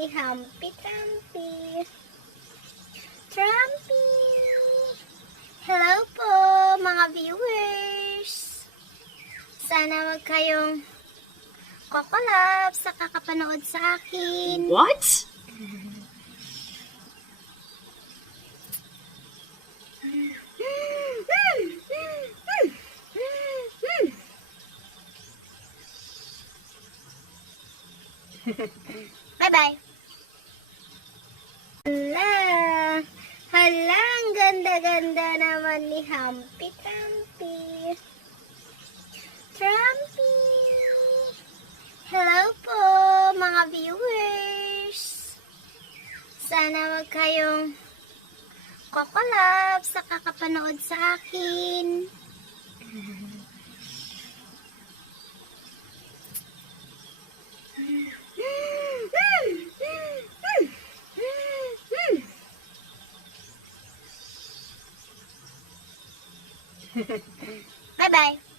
ni Humpy Trumpy. Trumpy! Hello po, mga viewers! Sana wag kayong kokolab sa kakapanood sa akin. What? Bye-bye! Hala, ang ganda-ganda naman ni Humpy Trumpy. Trumpy! Hello po, mga viewers! Sana wag kayong kokolab sa kakapanood sa akin. Bye-bye!